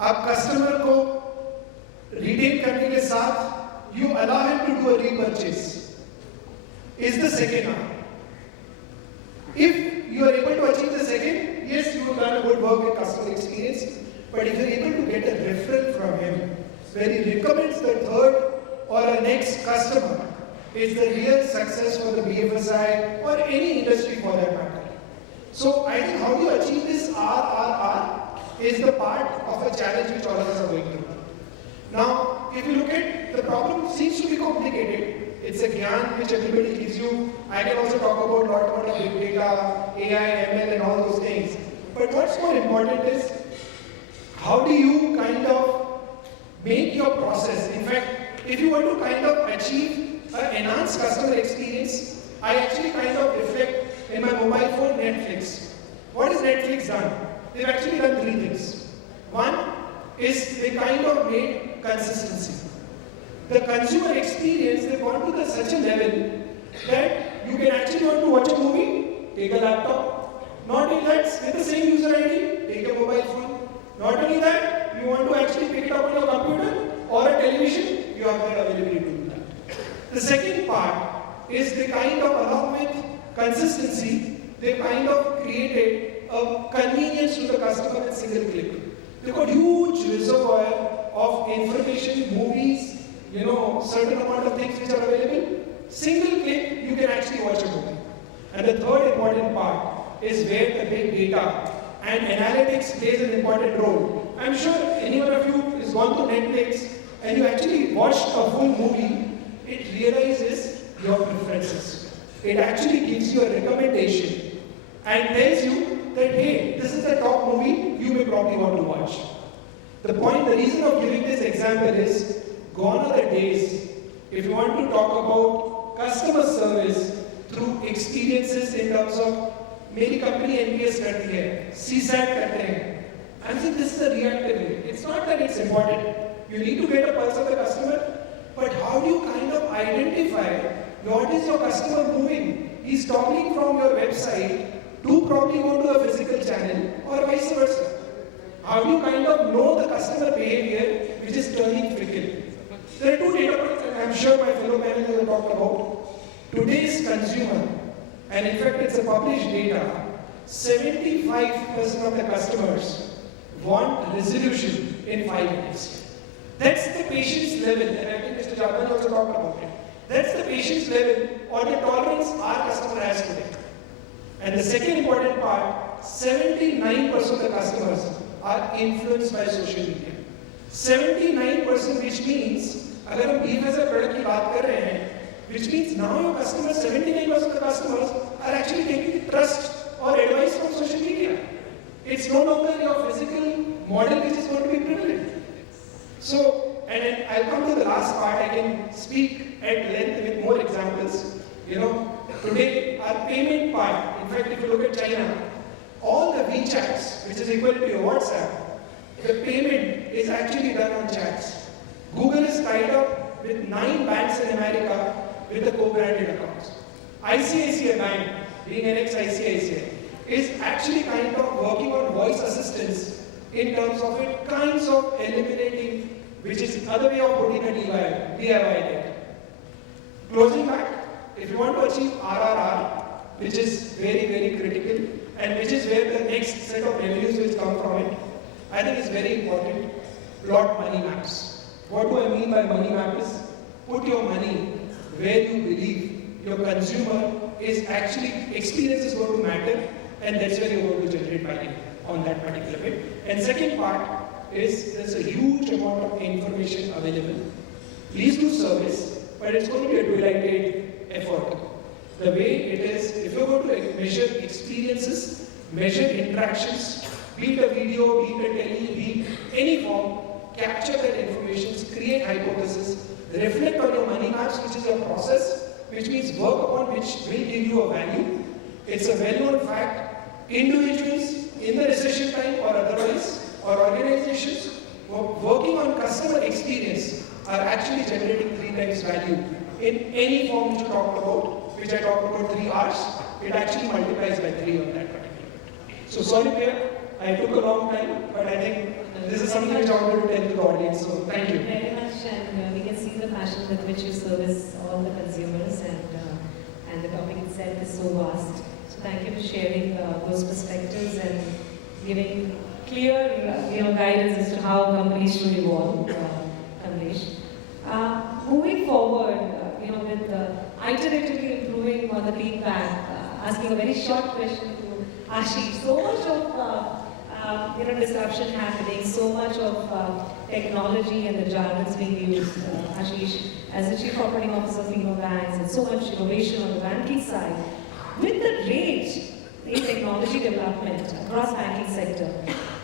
आप customer को retain करने के साथ you allow him to do a repurchase is the second R. If you are able to achieve the second, yes, you have done a good work with customer experience. But if you are able to get a referral from him, where he recommends the third or a next customer, is the real success for the BFSI or any industry for that matter. So I think how do you achieve this RRR is the part of a challenge which all of us are going through. Now, if you look at the problem, seems to be complicated. It's a gyan which everybody gives you. I can also talk about a lot about big data, AI, ML and all those things. But what's more important is how do you kind of make your process. In fact, if you want to kind of achieve an enhanced customer experience, I actually kind of reflect in my mobile phone Netflix. What has Netflix done? They've actually done three things. One is they kind of made consistency. The consumer experience, they've gone to such a level that you can actually want to watch a movie, take a laptop. Not only that, with the same user ID, take a mobile phone. Not only that, you want to actually pick it up on your computer or a television, you have that availability to do that. The second part is they kind of, along with consistency, they kind of created a convenience to the customer with single click. They've got huge reservoir of information, movies, certain amount of things which are available. Single click, you can actually watch a movie. And the third important part is where the big data and analytics plays an important role. I'm sure any one of you has gone to Netflix and you actually watched a full movie, it realizes your preferences. It actually gives you a recommendation and tells you that, hey, this is the top movie you may probably want to watch. The reason of giving this example is, gone are the days, if you want to talk about customer service through experiences in terms of, मेरी company NPS करती है, CSAT करते हैं. I'm saying this is a reactive way. It's not that it's important. You need to get a pulse of the customer, but how do you kind of identify what is your customer moving? He's toggling from your website to probably go to a physical channel or vice versa. How do you kind of know the customer behavior which is turning fickle? There are two data points and I'm sure my fellow panelists will talk about. Today's consumer, and in fact it's a published data, 75% of the customers want resolution in 5 minutes. That's the patience level, and I think Mr. Jagman also talked about it. That's the patience level or the tolerance our customer has today. And the second important part, 79% of the customers are influenced by social media. 79%, which means, अगर हम beef as a product की बात कर रहे हैं, which means now your customers, 79% of the customers are actually taking trust or advice from social media. It's no longer your physical model which is going to be prevalent. So, and then I'll come to the last part, I can speak at length with more examples. Today our payment part, in fact if you look at China, all the WeChats, which is equal to your WhatsApp, the payment is actually done on chats. Google is tied up with 9 banks in America with the co-branded accounts. ICICI Bank, being an ex-ICICI, is actually kind of working on voice assistance in terms of it kinds of eliminating, which is other way of putting a DIY there. Closing back, if you want to achieve RRR, which is very, very critical, and which is where the next set of revenues will come from it, I think it's very important, plot money maps. What do I mean by money map is, put your money where you believe your consumer is actually, experience is going to matter, and that's where you're going to generate value on that particular bit. And second part is, there's a huge amount of information available. Please do service, but it's going to be a dual-sided effort. The way it is, if you're going to measure experiences, measure interactions, be it a video, be it a tele, be it any form, capture that information, create hypothesis, reflect on your money maps, which is a process, which means work upon which will give you a value. It's a well-known fact. Individuals in the recession time or otherwise, or organizations working on customer experience are actually generating 3 times value in any form which you talked about, which I talked about 3 hours, it actually multiplies by 3 on that particular. So sorry, Pierre, I took a long time, but I think this is something which I wanted to tell to the audience, so thank you. Very much, and we can see the passion with which you service all the consumers, and the topic itself is so vast. So thank you for sharing those perspectives and giving clear guidance as to how companies should evolve, Kamlesh. Moving forward, with iteratively improving on the feedback, asking a very short question to Ashish. So much of disruption happening, so much of technology and the jargons being used. Ashish, as the Chief Operating Officer of Fino Banks, and so much innovation on the banking side. With the rate in technology development across banking sector,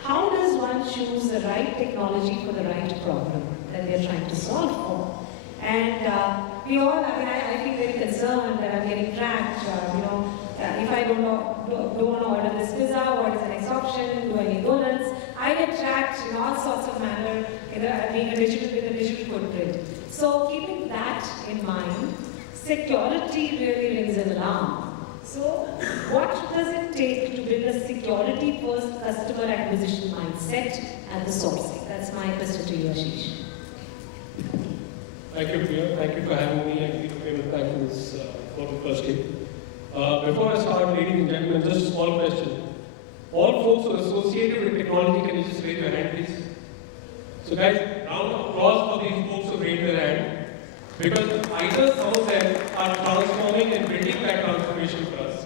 how does one choose the right technology for the right problem that they're trying to solve for? And we all, I feel very concerned that I'm getting tracked. If I don't want to order this pizza, what is the next option? Do I need donuts? I get tracked in all sorts of manner, being with a digital footprint. So keeping that in mind, security really rings an alarm. So what does it take to build a security-first customer acquisition mindset at the sourcing? That's my question to you, Ashish. Thank you, Priya. Thank you for having me and Fino Payment Thanks for the first day. Before I start, ladies and gentlemen, just a small question. All folks who are associated with technology, can you just raise your hand, please? So guys, round of applause for these folks who raised their hand. Because either some of them are transforming and building that transformation for us,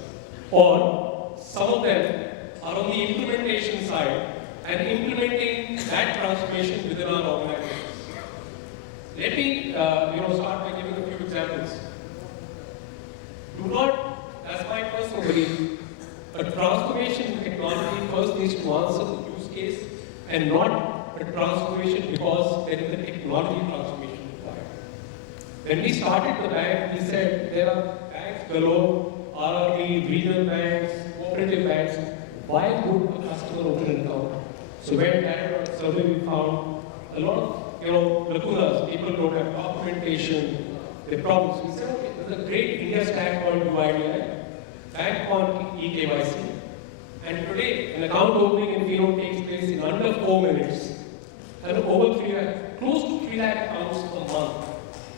or some of them are on the implementation side and implementing that transformation within our organizations. Let me start by giving a few examples. Do not, as my personal belief, a transformation in technology first needs to answer the use case and not a transformation because there is a technology transformation required. When we started the bank, we said there are banks galore, RRB, regional banks, cooperative banks. Why would a customer open an account? So when that survey we found a lot of lacunas, people don't have documentation, the problems. We said, okay, there's a great India stack called UIDI, bank on eKYC. And today, an account opening in Fino takes place in under 4 minutes. And over 3 lakh, close to 3 lakh accounts a month.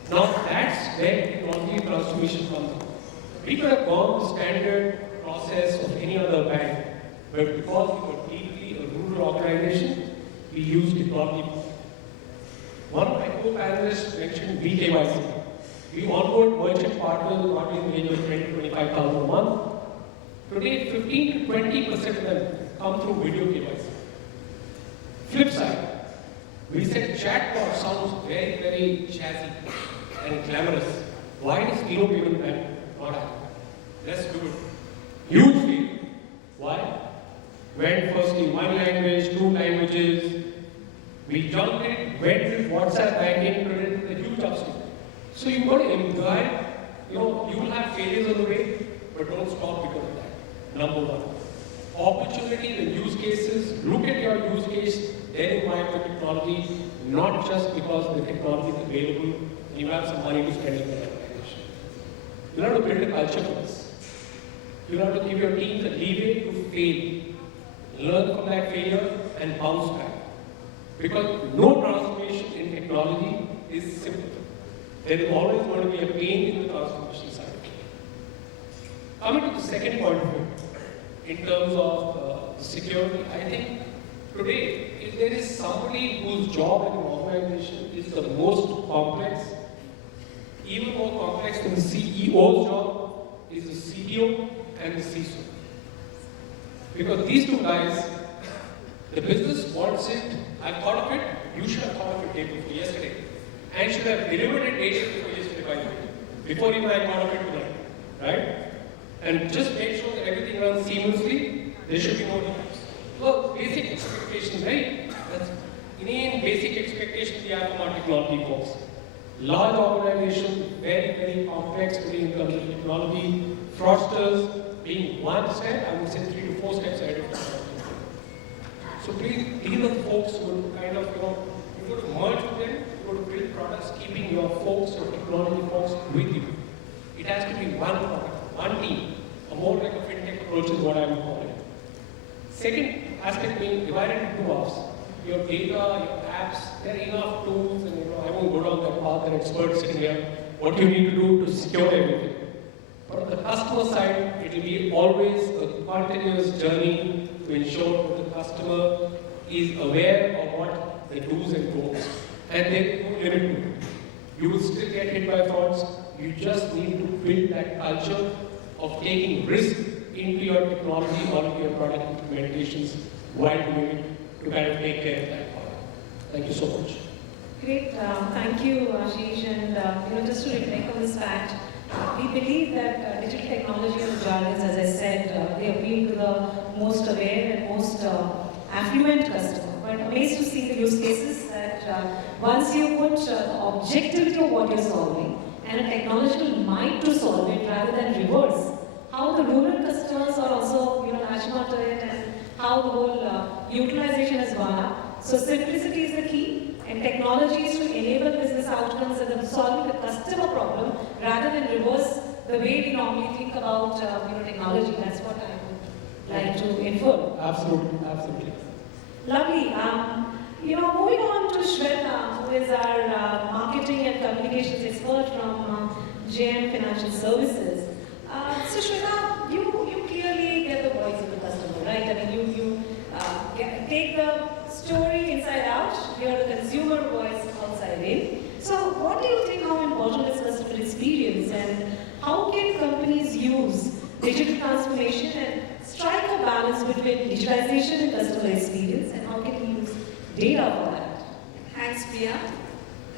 Now that's where technology transformation comes in. We could have gone the standard process of any other bank, but because we were deeply a rural organization, we used technology. One of my co-panelists mentioned BKYC. We onboard merchant partners not in the range of 20,000-25,000 a month. Today, 15 to 20% of them come through video KYC. Flip side, we said chatbot sounds very, very jazzy and glamorous. Why does Fino Payment Bank not happen? Let's do it. Huge field. Why? Went first in one language, 2 languages. We jumped in, went with WhatsApp banking, created a huge upstream. So you've got to imbibe, you will have failures on the way, but don't stop because of that. Number one. Opportunity, the use cases, look at your use case, then imbibe the technology, not just because the technology is available and you have some money to spend in the organization. You have to build a culture for this. You have to give your teams a leeway to fail, learn from that failure and bounce back. Because no transformation in technology is simple. There is always going to be a pain in the transformation side. Coming to the second point of view, in terms of security, I think today, if there is somebody whose job in an organization is the most complex, even more complex than the CEO's job, is the CTO and the CISO. Because these two guys, the business wants it, I've thought of it, you should have thought of it day before yesterday. And should have delivered it day before yesterday, by the way, before even I thought of it tonight, right? And just make sure that everything runs seamlessly, there should be no hiccups. Well, basic expectations, right? That's in basic expectations we have from our technology folks. Large organizations, very, very complex in terms of technology, fraudsters being one step, I would say 3 to 4 steps ahead of technology. So please, these are the folks who would kind of, you got to merge with them, you got to build products, keeping your folks, your technology folks with you. It has to be one product, one team, a more like a fintech approach is what I would call it. Second aspect being divided into 2 halves. Your data, your apps, there are enough tools, and I won't go down that path, there are experts sitting here, what you need to do to secure everything. But on the customer side, it will be always a continuous journey to ensure that the customer is aware of what the do's and don'ts. And there is no limit to it. You will still get hit by frauds. You just need to build that culture of taking risk into your technology or into your product implementations while doing it to kind of take care of that part. Thank you so much. Great, thank you, Ashish. And just to reflect on this fact, we believe that digital technology and jargons, as I said, they appeal to the most aware and most affluent customer. But amazed to see the use cases that once you put the objectivity of what you're solving and a technological mind to solve it rather than reverse, how the rural customers are also latching onto it and how the whole utilization has gone up. So simplicity is the key, and technology is to enable business outcomes and solving the customer problem rather than reverse the way we normally think about technology. That's what I would like to infer. Absolutely, absolutely. Lovely. Moving on to Shweta, who is our marketing and communications expert from JM Financial Services. So Shweta, you clearly get the voice of the customer, right? I mean, you take the story inside out, you're the consumer voice outside in. So what do you think how important important is customer experience, and how can companies use digital transformation and strike a balance between digitalization and customer experience, and how can we use data for that? Thanks, Priya.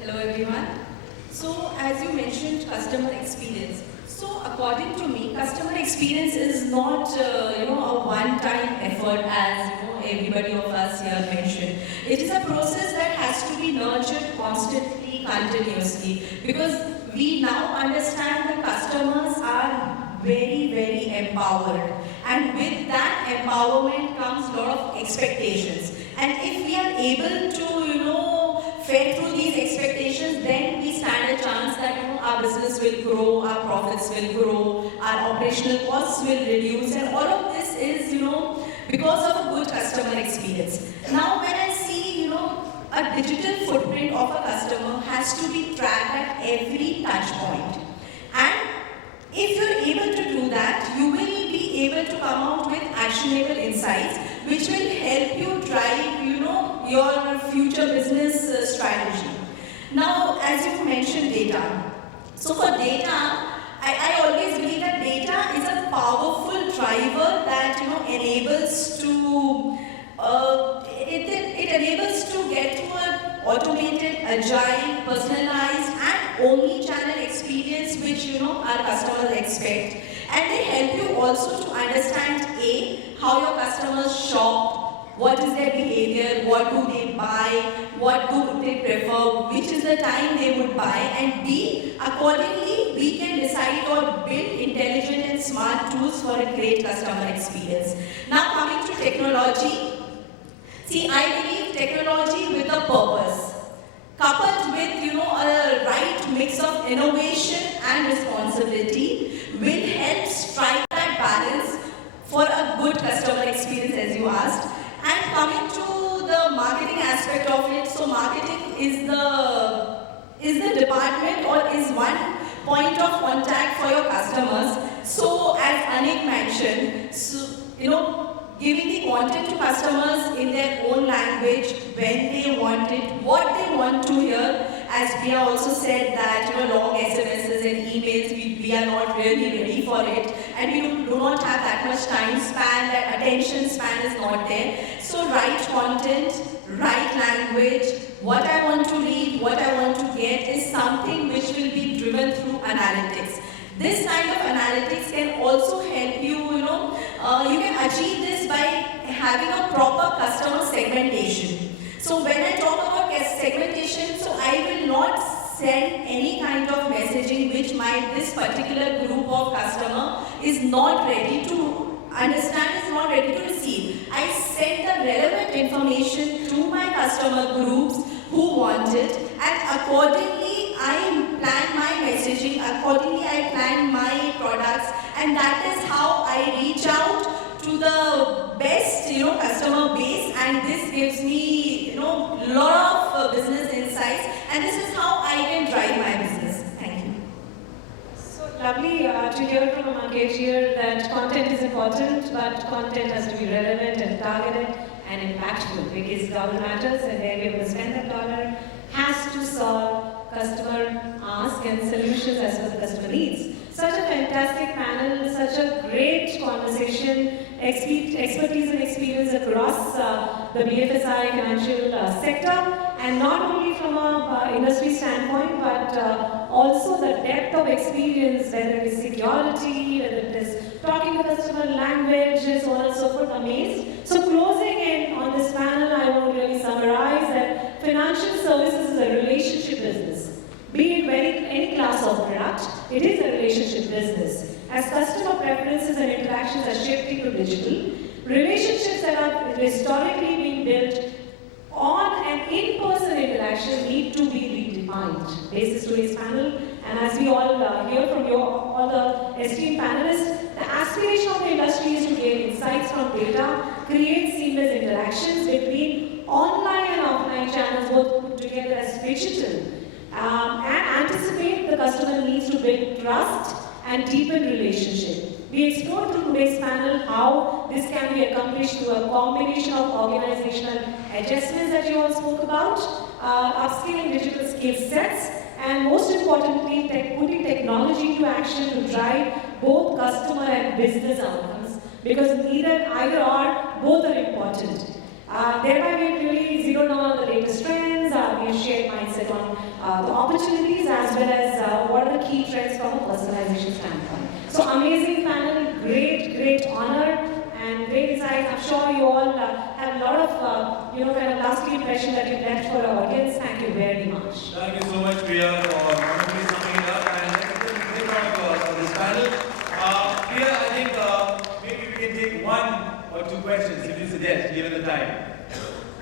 Hello, everyone. So, as you mentioned, customer experience. So, according to me, customer experience is not, a one-time effort, as everybody of us here mentioned. It is a process that has to be nurtured constantly, continuously, because we now understand that customers are very, very empowered, and with that empowerment comes a lot of expectations. And if we are able to, fare through these expectations, then we stand a chance that our business will grow, our profits will grow, our operational costs will reduce, and all of this is, because of a good customer experience. Now, when I see, a digital footprint of a customer has to be tracked at every touch point. And if you're able to do that, you will be able to come out with actionable insights, which will help you drive, your future business strategy. Now, as you mentioned, data. So for data, I always believe that data is a powerful driver that enables to it enables to get to an automated, agile, personalized, and omni-channel experience which our customers expect. And they help you also to understand how your customers shop, what is their behavior, what do they buy, what do they prefer, which is the time they would buy, and B, accordingly, we can decide or build intelligent and smart tools for a great customer experience. Now coming to technology, see, I believe technology with a purpose, coupled with a right mix of innovation and responsibility, will help strike that balance for a good customer experience, as you asked. And coming to the marketing aspect of it, so marketing is the department or is one point of contact for your customers. So as Anik mentioned, giving the content to customers in their own language, when they want it, what they want to hear. As Priya also said that long SMSs and emails, we are not really ready for it, and we do not have that much time span, that attention span is not there. So right content, right language, what I want to read, what I want to get is something which will be driven through analytics. This kind of analytics can also help you, you can achieve this by having a proper customer segmentation. So when I talk about segmentation, so I will not send any kind of messaging which this particular group of customer is not ready to understand, is not ready to receive. I send the relevant information to my customer groups who want it, and accordingly I plan my messaging, accordingly I plan my products, and that is how I reach out to the best customer base, and this gives me lot of business insights, and this is how I can drive my business. Thank you. So lovely to hear from Mangesh here that content is important, but content has to be relevant and targeted and impactful, because dollar matters, and where we're going to spend that dollar has to solve customer ask and solutions as per the customer needs. Such a fantastic panel, such a great conversation, expertise and experience across the BFSI financial sector, and not only from a industry standpoint, but also the depth of experience, whether it is security, whether it is talking the customer language, and so on and so forth. Amazed. So closing in on this panel, I want to really summarize that financial services is a relationship business. Be it any class of product, it is a relationship business. As customer preferences and interactions are shifting to digital, relationships that are historically being built on an in-person interaction need to be redefined. Basis today's panel, and as we all hear from all the esteemed panelists, the aspiration of the industry is to gain insights from data, create seamless interactions between online and offline channels, both put together as digital, and anticipate the customer needs to build trust and deepen relationship. We explored through today's panel how this can be accomplished through a combination of organizational adjustments that you all spoke about, upskilling digital skill sets, and most importantly, putting technology to action to drive both customer and business outcomes, because either or, both are important. Thereby, we've really zeroed in on the latest trends, we've shared mindset on the opportunities as well as what are the key trends from a personalization standpoint. So amazing panel, great honor and great insights. I'm sure you all have a lot of kind of lasting impression that you left for our audience. Thank you very much. Thank you so much, Priya, for wonderfully summing it up and a great round for this panel. Priya, I think maybe we can take one or two questions if you suggest, given the time.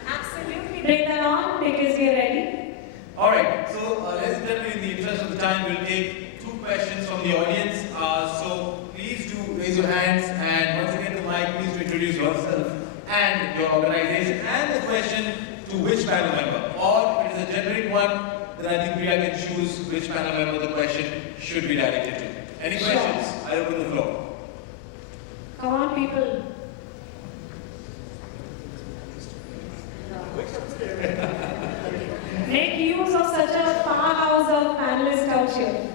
Absolutely. Bring that on because we are ready. All right. So, ladies and gentlemen, in the interest of the time, we'll take two questions from the audience. So, please do raise your hands, and once again, the mic, please do introduce yourself and your organization and the question to which panel member. Or if it is a generic one, then I think Priya can choose which panel member the question should be directed to. Any questions? I open the floor. Come on, people. Make use of such a powerhouse of panelists out here.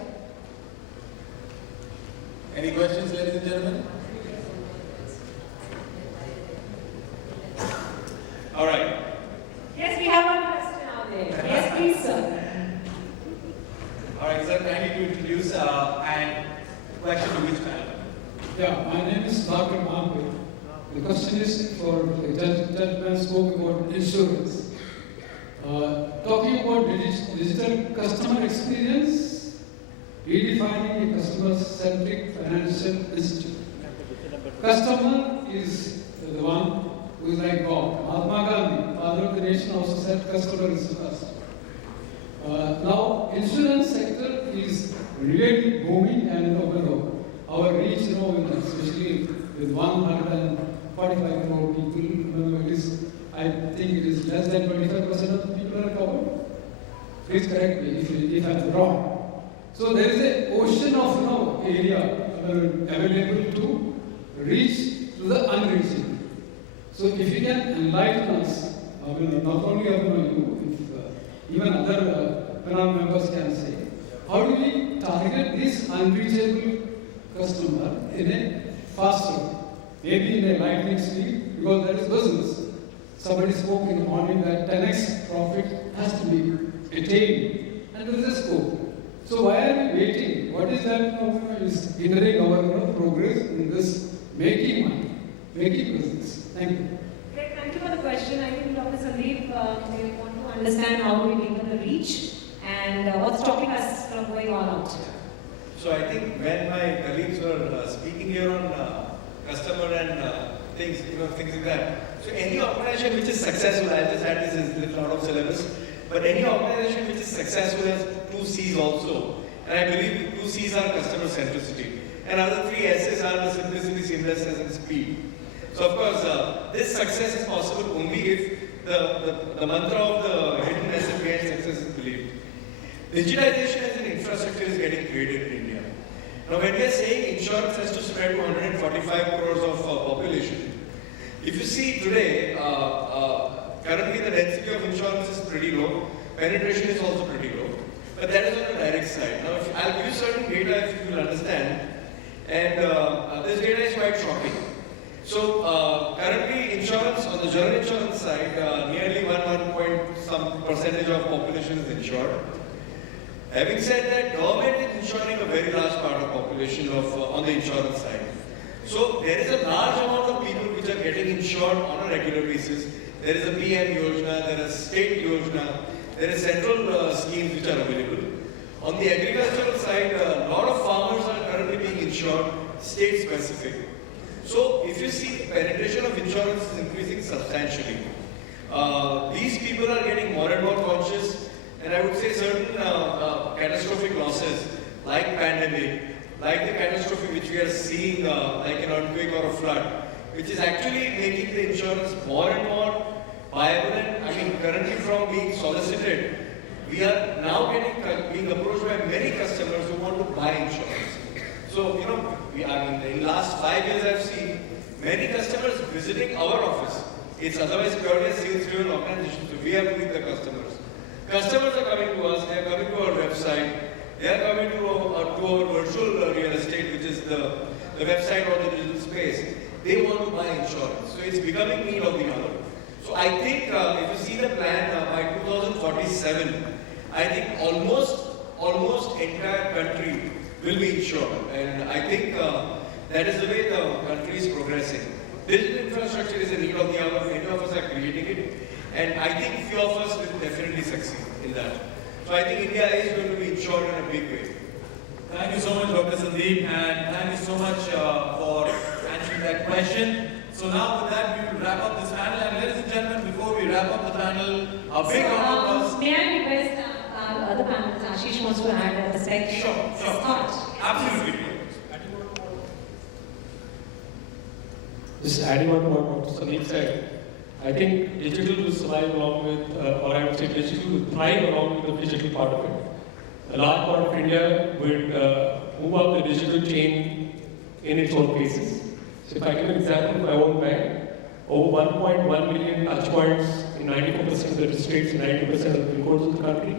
Any questions, ladies and gentlemen? All right. Yes, we have one question out there. Yes, please, sir. All right, sir, kindly to introduce and question to which panel? Yeah, my name is Dr. Mahampir. The question is for the gentleman spoke about insurance. Talking about digital customer experience, redefining a customer-centric financial institute. Customer is the one who is like God. Mahatma Gandhi, father of the nation, also said customer is first. Now, insurance sector is really booming, and our reach, especially with 145 crore people, I think it is less than 25% of the people are covered. Please correct me if I'm wrong. So there is an ocean of area available to reach to the unreachable. So if you can enlighten us, not only you, if even other panel members can say, how do we target this unreachable customer in a faster way? Maybe in a lightning speed, because that is business. Somebody spoke in the morning that 10x profit has to be attained, and there is a scope. So why are we waiting? What is that is hindering our progress in this making money, making business? Thank you. Great, thank you for the question. I think Dr. Sandeep may want to understand how do we deepen the reach and what's stopping us from going all out. So I think when my colleagues were speaking here on customer and things like that. So any organization which is successful, I just had this in little out of syllabus, but any organization which is successful has 2 C's also. And I believe 2 C's are customer centricity. And other 3 S's are the simplicity, seamlessness, and speed. So of course, this success is possible only if the mantra of the hidden asset behind success is believed. Digitization as an infrastructure is getting created in India. Now when we are saying insurance has to spread to 145 crores of population, if you see today, currently the density of insurance is pretty low, penetration is also pretty low, but that is on the direct side. Now I'll give you certain data if you will understand, and this data is quite shocking. So currently insurance, on the general insurance side, nearly 1 point some percentage of population is insured. Having said that, government is insuring a very large part of population on the insurance side. So there is a large amount of people which are getting insured on a regular basis. There is a PM Yojana, there is state Yojana, there is central schemes which are available. On the agricultural side, a lot of farmers are currently being insured state specific. So if you see, the penetration of insurance is increasing substantially. These people are getting more and more conscious, and I would say certain catastrophic losses like pandemic, like the catastrophe which we are seeing like an earthquake or a flood, which is actually making the insurance more and more viable. And currently from being solicited, we are now being approached by many customers who want to buy insurance. So, in the last 5 years I've seen many customers visiting our office. It's otherwise purely a sales-driven organization, so we have to meet the customers. Customers are coming to us, they are coming to our website. website. They are coming to our virtual real estate, which is the website or the digital space. They want to buy insurance. So it's becoming need of the hour. So I think if you see the plan by 2047, I think almost entire country will be insured. And I think that is the way the country is progressing. Digital infrastructure is a need of the hour. Many of us are creating it. And I think few of us will definitely succeed in that. So I think India is going to be insured in a big way. Thank you so much, Dr. Sandeep, and thank you so much for answering that question. So now with that, we will wrap up this panel. And ladies and gentlemen, before we wrap up the panel, a big round of applause. May I request our other panelists, Ashish wants to add a perspective? Sure. Thought. Absolutely. Just adding on to what Dr. Sandeep said, I think digital will survive along with, or I would say digital will thrive along with the digital part of it. A large part of India would move up the digital chain in its own paces. So if I give an example of my own bank, over 1.1 million touch points in 94% of the districts and 90% of the pin codes of the country,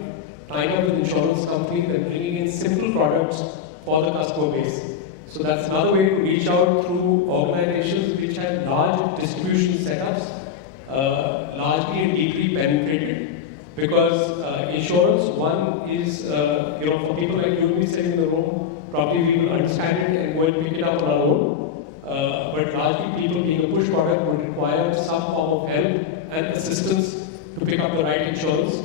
tying up with insurance companies and bringing in simple products for the customer base. So that's another way to reach out through organizations which have large distribution setups, largely and deeply penetrated. Because insurance, one is, for people like you and me sitting in the room, probably we will understand it and go and pick it up on our own. But largely people being a push product would require some form of help and assistance to pick up the right insurance.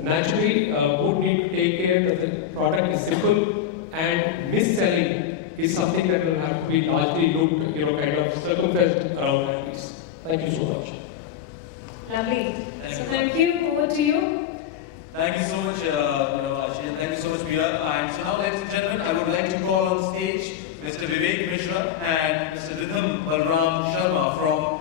Naturally, would need to take care that the product is simple and mis-selling is something that will have to be largely looked, kind of circumvented around that piece. Thank you so much. Lovely. Thank you. Over to you. Thank you so much, Ashish. Thank you so much, Birla. And so now, ladies and gentlemen, I would like to call on stage Mr. Vivek Mishra and Mr. Rhythm Balram Sharma from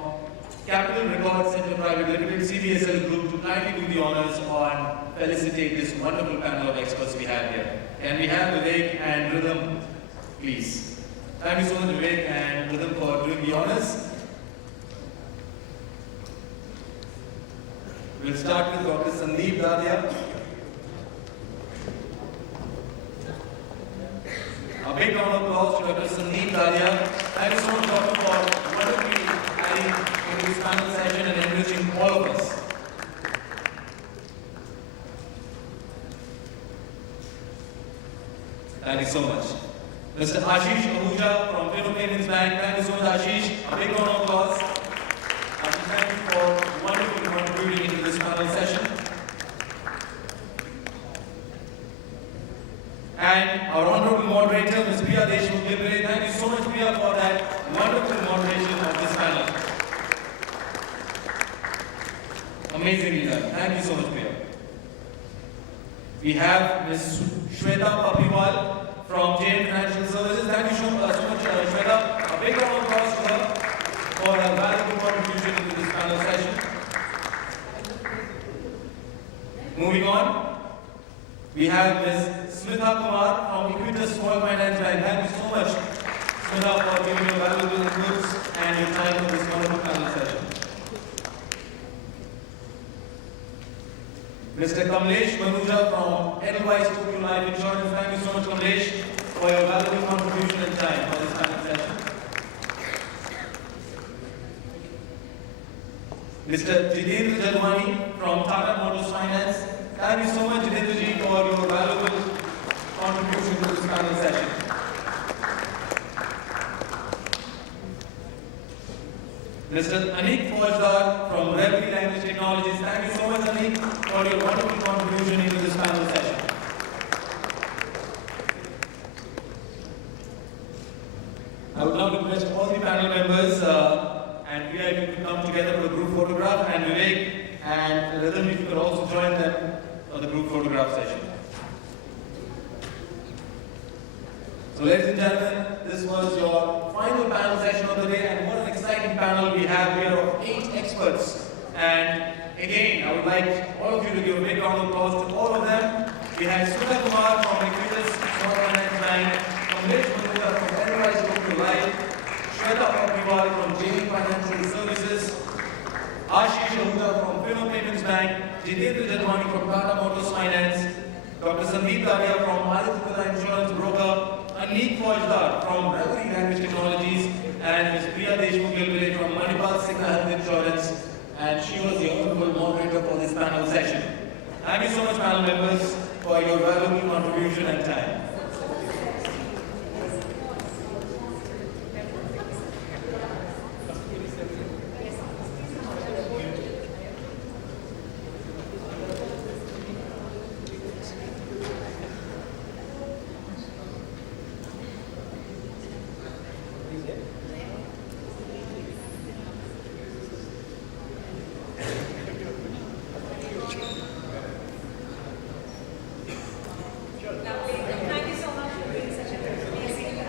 Capital Record Center Private Limited, CBSL Group, to kindly do the honors on felicitate this wonderful panel of experts we have here. Can we have Vivek and Rhythm, please? Thank you so much, Vivek and Rhythm, for doing the honors. We'll start with Dr. Sandeep Dadia. A big round of applause to Dr. Sandeep Dadia. Thank you so much, Doctor, for wonderfully adding into this panel session and enriching all of us. Thank you so much. Mr. Ashish Ahuja from Fino Payments Bank. Thank you so much, Ashish. A big round of applause. Thank you for wonderfully contributing into this panel session. And our honorable moderator, Ms. Priya Deshmukh-Gilbere. Thank you so much, Priya, for that wonderful moderation of this panel. Amazingly done. Thank you so much, Priya. We have Ms. Shweta Papiwal from JM Financial Services. Thank you so much, Shweta. A big round of applause to her for her valuable contribution into this panel session. Moving on, we have Ms. Smitha Kumar from Equitas Small Finance Bank. Thank you so much, Smitha, for giving your valuable inputs and your time for this wonderful panel session. Mr. Kamlesh Manuja from Edelweiss Tokio Life Insurance. Thank you so much, Kamlesh, for your valuable contribution and time for this panel session. Mr. Jitendra Jalwani from Tata Motors Finance. Thank you so much, Jitendra ji, for your valuable contribution to this panel session. Mr. Anik Faujdar from Reverie Language Technologies. Thank you so much, Anik, for your wonderful contribution into this panel session. I would now request all the panel members and Priya, if you could come together for a group photograph, and Vivek and Rhythm, if you could also join them for the group photograph session. So ladies and gentlemen, this was your final panel session of the day, and what an exciting panel we have here of 8 experts. And again, I would like all of you to give a big round of applause to all of them. We have Sudha Kumar from Equitas Small Finance Bank, Kamlesh Manuja from Edelweiss Tokio Life, Shweta Papiwal from JM Financial Services, Ashish Ahuja from Fino Payments Bank, Jitendra Jalwani from Tata Motors Finance, Dr. Sandeep Daria from Aditya Insurance Broker, Anik Faujdar from Reverie Language Technologies, and Ms. Priya Deshmukh from ManipalCigna Health Insurance, and she was the honorable moderator for this panel session. Thank you so much, panel members, for your valuable contribution and time. Thank you so much for being such a amazing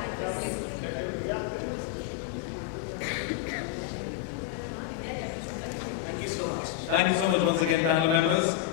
Thank you so much once again, panel members.